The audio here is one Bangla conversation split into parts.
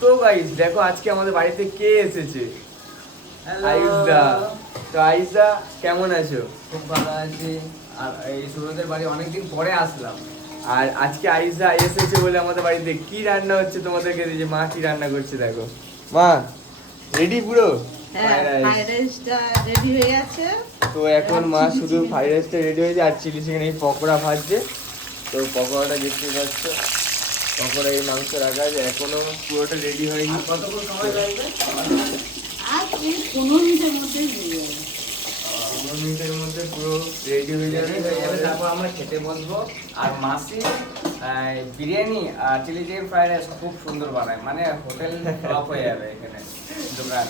তো গাইস দেখো আজকে আমাদের বাড়িতে কে এসেছে। আইসদা। তো আইসদা কেমন আছো? খুব ভালো আছি। আর এই সুরজের বাড়ি অনেকদিন পরে আসলাম। আর আজকে আইসদা এসেছে বলে আমাদের বাড়িতে কি রান্না হচ্ছে তোমাদেরকে যে মা কি রান্না করছে দেখো। মা রেডি পুরো? হ্যাঁ, ফ্রাইড রাইসটা রেডি হয়ে গেছে। তো এখন মা শুধু ফ্রাইড রাইসটা রেডি হয়েছে আর চিলি চিকেন এই পকোড়া ভাজছে। তো পকোড়াটা দেখতে পাচ্ছ, পকোড়া এই মাংস রাখা আছে, এখনো পুরোটা রেডি হয়নি। আর কতক্ষণ সময় লাগবে? আর এই 15 মিনিটের মধ্যেই হয়ে যাবে। 15 মিনিটের মধ্যে পুরো রেডি হয়ে যাবে। তারপর আমরা খেতে বসবো। আর মাসি বিরিয়ানি আর চিলি চিকেন ফ্রাইড রাইস খুব সুন্দর বানায়, মানে হোটেল টপ হয়ে যাবে এখানে দোকান।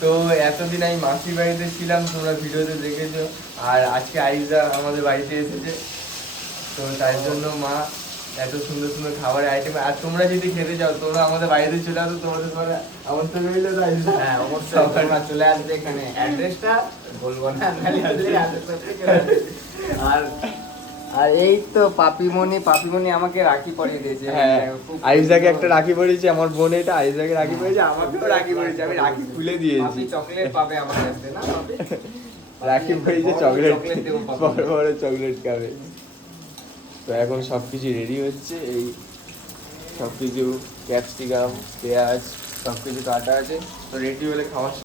তো এতদিন আমি মাসির বাড়িতে ছিলাম, তোমরা ভিডিওতে দেখেছো। আর আজকে আইসদা আমাদের বাড়িতে এসেছে, তো তার জন্য মা এত সুন্দর সুন্দর খাবারের আইটেম। আর তোমরা যদি খেতে চাও তোমরা আমাদের বাড়িতে চলে আসো, তোমাদের ঘরে আমন্ত্রণ রইল। হ্যাঁ অবশ্যই তোমরা চলে আসবে এখানে। অ্যাড্রেসটা বলবো না, নাহলে অ্যাড্রেসটা আর আর এই তো পাপিমণি আমাকে রাখি পরিয়ে দিয়েছে। হ্যাঁ, খুব আইসদাকে একটা রাখি পড়েছে, আমার বোন এটা আইসদাকে রাখি পড়েছে, আমাকেও রাখি পড়েছে। আমি রাখি খুলে দিয়েছি। পাপি চকলেট পাবে আমার কাছে না পাপি? রাখি পড়েছে, চকলেট চকলেট দেবো পাপি। বড় বড় চকলেট খাবে। তো এখন সবকিছু রেডি হচ্ছে, এই সবকিছু ক্যাপসিকাম পেঁয়াজ সবকিছু কাটা আছে, তো রেডি হলে খাওয়া